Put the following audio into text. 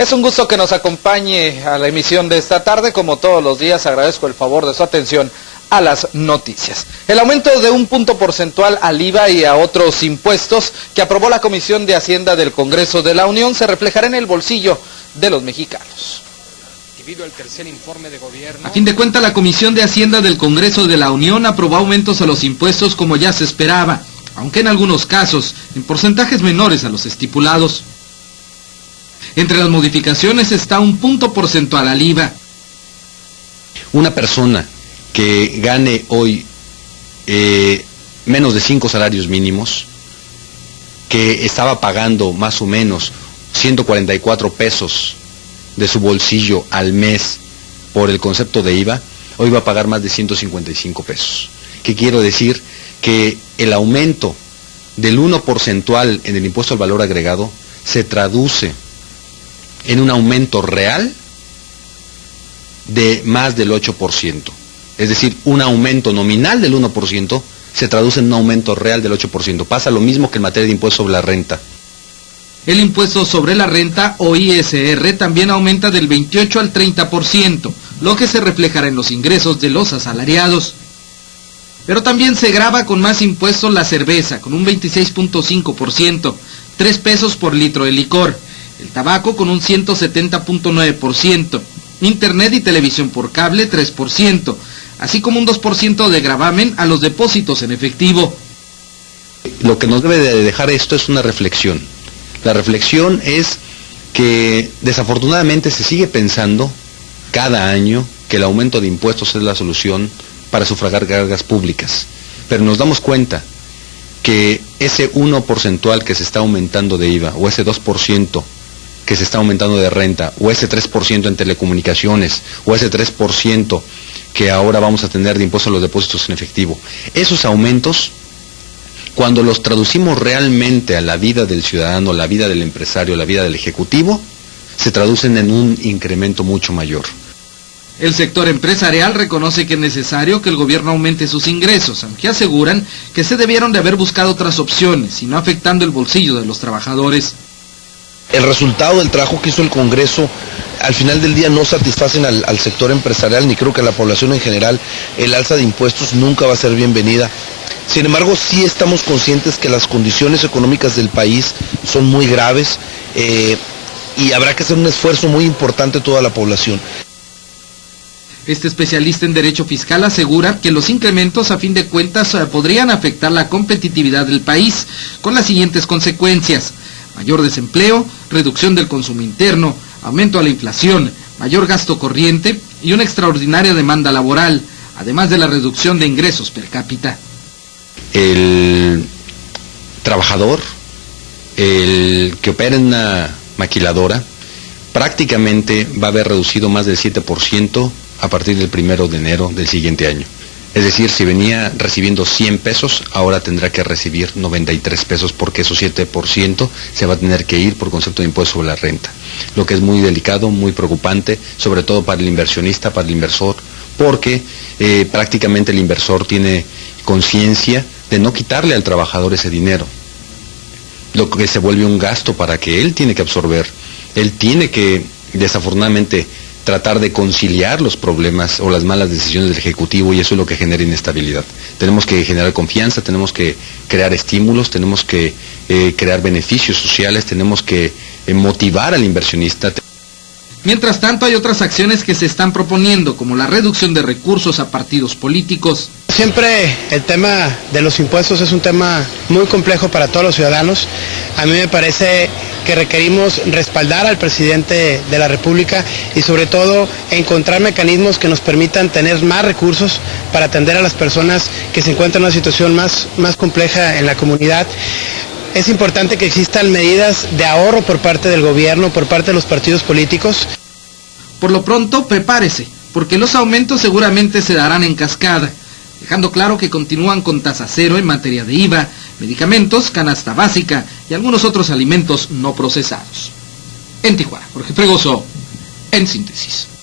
Es un gusto que nos acompañe a la emisión de esta tarde. Como todos los días, agradezco el favor de su atención a las noticias. El aumento de 1 punto porcentual al IVA y a otros impuestos que aprobó la Comisión de Hacienda del Congreso de la Unión se reflejará en el bolsillo de los mexicanos. Debido al tercer informe de gobierno... A fin de cuentas, la Comisión de Hacienda del Congreso de la Unión aprobó aumentos a los impuestos como ya se esperaba, aunque en algunos casos en porcentajes menores a los estipulados. Entre las modificaciones está 1 punto porcentual al IVA. Una persona que gane hoy menos de 5 salarios mínimos, que estaba pagando más o menos 144 pesos de su bolsillo al mes por el concepto de IVA, hoy va a pagar más de 155 pesos. ¿Qué quiero decir? Que el aumento del 1 porcentual en el impuesto al valor agregado se traduce en un aumento real de más del 8%. Es decir, un aumento nominal del 1% se traduce en un aumento real del 8%. Pasa lo mismo que en materia de impuesto sobre la renta. El impuesto sobre la renta o ISR también aumenta del 28 al 30%, lo que se reflejará en los ingresos de los asalariados. Pero también se grava con más impuestos la cerveza, con un 26.5%, 3 pesos por litro de licor, el tabaco con un 170.9%, internet y televisión por cable 3%, así como un 2% de gravamen a los depósitos en efectivo. Lo que nos debe de dejar esto es una reflexión. La reflexión es que desafortunadamente se sigue pensando cada año que el aumento de impuestos es la solución para sufragar cargas públicas. Pero nos damos cuenta que ese 1 porcentual que se está aumentando de IVA, o ese 2% que se está aumentando de renta, o ese 3% en telecomunicaciones, o ese 3% que ahora vamos a tener de impuesto a los depósitos en efectivo, esos aumentos, cuando los traducimos realmente a la vida del ciudadano, la vida del empresario, la vida del ejecutivo, se traducen en un incremento mucho mayor. El sector empresarial reconoce que es necesario que el gobierno aumente sus ingresos, aunque aseguran que se debieron de haber buscado otras opciones y no afectando el bolsillo de los trabajadores. El resultado del trabajo que hizo el Congreso al final del día no satisfacen al sector empresarial, ni creo que a la población en general. El alza de impuestos nunca va a ser bienvenida. Sin embargo, sí estamos conscientes que las condiciones económicas del país son muy graves y habrá que hacer un esfuerzo muy importante toda la población. Este especialista en derecho fiscal asegura que los incrementos a fin de cuentas podrían afectar la competitividad del país con las siguientes consecuencias: mayor desempleo, reducción del consumo interno, aumento de la inflación, mayor gasto corriente y una extraordinaria demanda laboral, además de la reducción de ingresos per cápita. El trabajador, el que opera en una maquiladora, prácticamente va a haber reducido más del 7% a partir del 1 de enero del siguiente año. Es decir, si venía recibiendo 100 pesos, ahora tendrá que recibir 93 pesos porque esos 7% se va a tener que ir por concepto de impuesto sobre la renta. Lo que es muy delicado, muy preocupante, sobre todo para el inversionista, para el inversor, porque prácticamente el inversor tiene conciencia de no quitarle al trabajador ese dinero, lo que se vuelve un gasto para que él tiene que absorber. Él tiene que, desafortunadamente, tratar de conciliar los problemas o las malas decisiones del Ejecutivo, y eso es lo que genera inestabilidad. Tenemos que generar confianza, tenemos que crear estímulos, tenemos que crear beneficios sociales, tenemos que motivar al inversionista. Mientras tanto, hay otras acciones que se están proponiendo, como la reducción de recursos a partidos políticos. Siempre el tema de los impuestos es un tema muy complejo para todos los ciudadanos. A mí me parece que requerimos respaldar al presidente de la República y sobre todo encontrar mecanismos que nos permitan tener más recursos para atender a las personas que se encuentran en una situación más compleja en la comunidad. Es importante que existan medidas de ahorro por parte del gobierno, por parte de los partidos políticos. Por lo pronto, prepárese, porque los aumentos seguramente se darán en cascada, dejando claro que continúan con tasa cero en materia de IVA, medicamentos, canasta básica y algunos otros alimentos no procesados. En Tijuana, Jorge Fregoso, en síntesis.